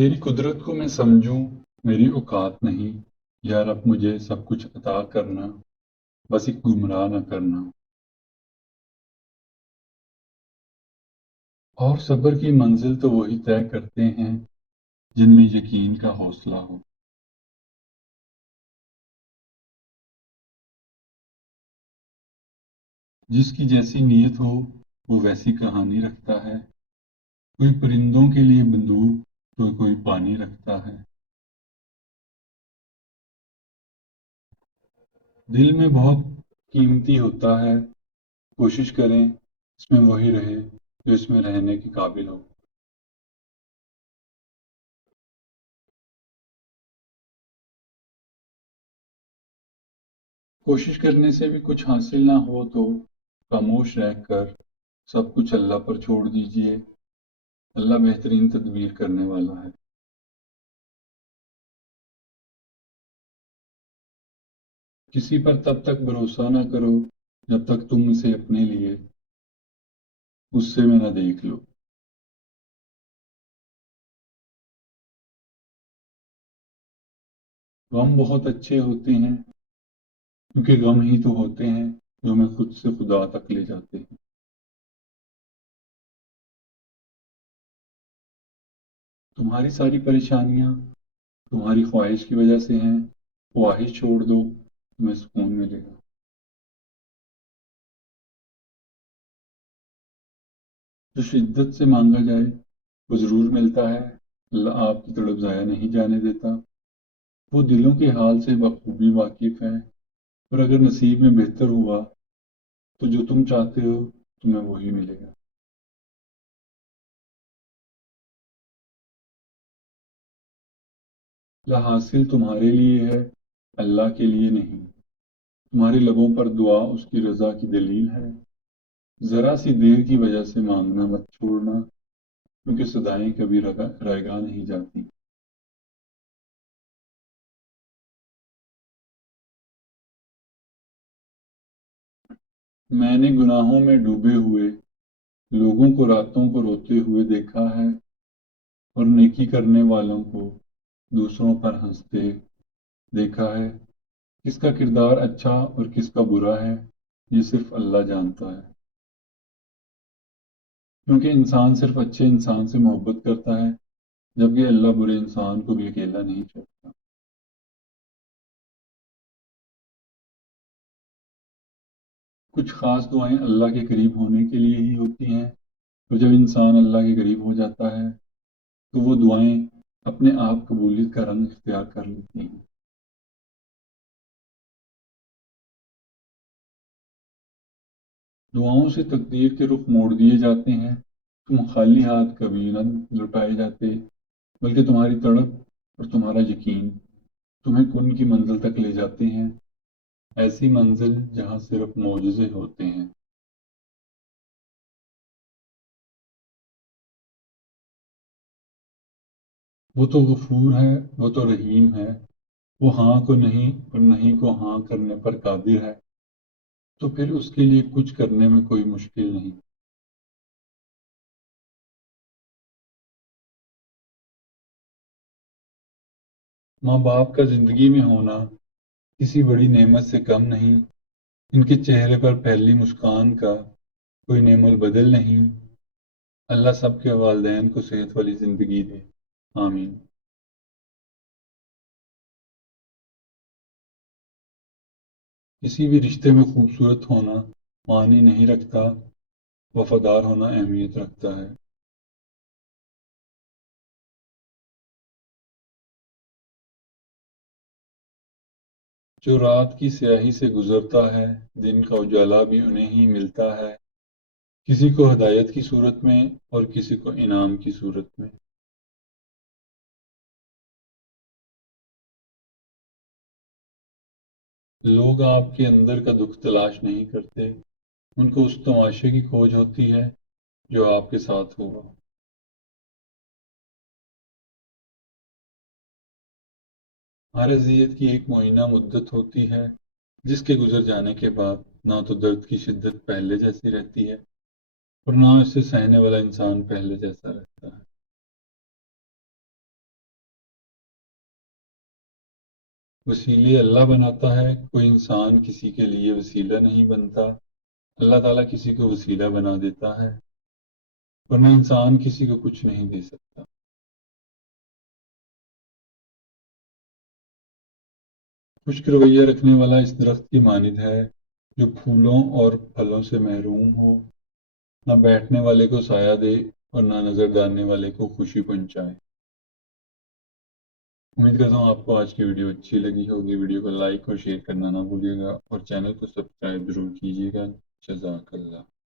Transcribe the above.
تیری قدرت کو میں سمجھوں میری اوقات نہیں، یا رب مجھے سب کچھ عطا کرنا، بس ایک گمراہ نہ کرنا۔ اور صبر کی منزل تو وہی طے کرتے ہیں جن میں یقین کا حوصلہ ہو۔ جس کی جیسی نیت ہو وہ ویسی کہانی رکھتا ہے، کوئی پرندوں کے لیے بندوق تو کوئی پانی رکھتا ہے۔ دل میں بہت قیمتی ہوتا ہے، کوشش کریں اس میں وہی رہے جو اس میں رہنے کے قابل ہو۔ کوشش کرنے سے بھی کچھ حاصل نہ ہو تو خاموش رہ کر سب کچھ اللہ پر چھوڑ دیجئے، اللہ بہترین تدبیر کرنے والا ہے۔ کسی پر تب تک بھروسہ نہ کرو جب تک تم اسے اپنے لیے غصے میں نہ دیکھ لو۔ غم بہت اچھے ہوتے ہیں کیونکہ غم ہی تو ہوتے ہیں جو ہمیں خود سے خدا تک لے جاتے ہیں۔ تمہاری ساری پریشانیاں تمہاری خواہش کی وجہ سے ہیں، خواہش چھوڑ دو، تمہیں سکون ملے گا۔ جو شدت سے مانگا جائے وہ ضرور ملتا ہے، اللہ آپ کی طرف ضائع نہیں جانے دیتا۔ وہ دلوں کے حال سے بخوبی واقف ہے، اور اگر نصیب میں بہتر ہوا تو جو تم چاہتے ہو تمہیں وہی ملے گا۔ لا حاصل تمہارے لیے ہے، اللہ کے لیے نہیں۔ تمہارے لبوں پر دعا اس کی رضا کی دلیل ہے۔ ذرا سی دیر کی وجہ سے مانگنا مت چھوڑنا، کیونکہ صدائیں کبھی رائگاں نہیں جاتی۔ میں نے گناہوں میں ڈوبے ہوئے لوگوں کو راتوں کو روتے ہوئے دیکھا ہے، اور نیکی کرنے والوں کو دوسروں پر ہنستے دیکھا ہے۔ کس کا کردار اچھا اور کس کا برا ہے یہ صرف اللہ جانتا ہے، کیونکہ انسان صرف اچھے انسان سے محبت کرتا ہے، جبکہ اللہ برے انسان کو بھی اکیلا نہیں چھوڑتا۔ کچھ خاص دعائیں اللہ کے قریب ہونے کے لیے ہی ہوتی ہیں، اور جب انسان اللہ کے قریب ہو جاتا ہے تو وہ دعائیں اپنے آپ قبولیت کا رنگ اختیار کر لیتی ہیں۔ دعاؤں سے تقدیر کے رخ موڑ دیے جاتے ہیں، تم خالی ہاتھ کبھی نہ لوٹائے جاتے، بلکہ تمہاری تڑپ اور تمہارا یقین تمہیں کن کی منزل تک لے جاتے ہیں، ایسی منزل جہاں صرف معجزے ہوتے ہیں۔ وہ تو غفور ہے، وہ تو رحیم ہے، وہ ہاں کو نہیں اور نہیں کو ہاں کرنے پر قادر ہے، تو پھر اس کے لیے کچھ کرنے میں کوئی مشکل نہیں۔ ماں باپ کا زندگی میں ہونا کسی بڑی نعمت سے کم نہیں، ان کے چہرے پر پہلی مسکان کا کوئی نعم البدل نہیں۔ اللہ سب کے والدین کو صحت والی زندگی دے، آمین۔ کسی بھی رشتے میں خوبصورت ہونا معنی نہیں رکھتا، وفادار ہونا اہمیت رکھتا ہے۔ جو رات کی سیاہی سے گزرتا ہے دن کا اجالا بھی انہیں ہی ملتا ہے، کسی کو ہدایت کی صورت میں اور کسی کو انعام کی صورت میں۔ لوگ آپ کے اندر کا دکھ تلاش نہیں کرتے، ان کو اس تماشے کی کھوج ہوتی ہے جو آپ کے ساتھ ہوگا۔ ہر اذیت کی ایک معینہ مدت ہوتی ہے، جس کے گزر جانے کے بعد نہ تو درد کی شدت پہلے جیسی رہتی ہے اور نہ اسے سہنے والا انسان پہلے جیسا رہتا ہے۔ وسیلے اللہ بناتا ہے، کوئی انسان کسی کے لیے وسیلہ نہیں بنتا۔ اللہ تعالیٰ کسی کو وسیلہ بنا دیتا ہے، ورنہ انسان کسی کو کچھ نہیں دے سکتا۔ خشک رویہ رکھنے والا اس درخت کی مانند ہے جو پھولوں اور پھلوں سے محروم ہو، نہ بیٹھنے والے کو سایہ دے اور نہ نظر ڈالنے والے کو خوشی پہنچائے۔ امید کرتا ہوں آپ کو آج کی ویڈیو اچھی لگی ہوگی۔ ویڈیو کو لائک اور شیئر کرنا نہ بھولیے گا اور چینل کو سبسکرائب ضرور کیجیے گا۔ جزاک اللہ۔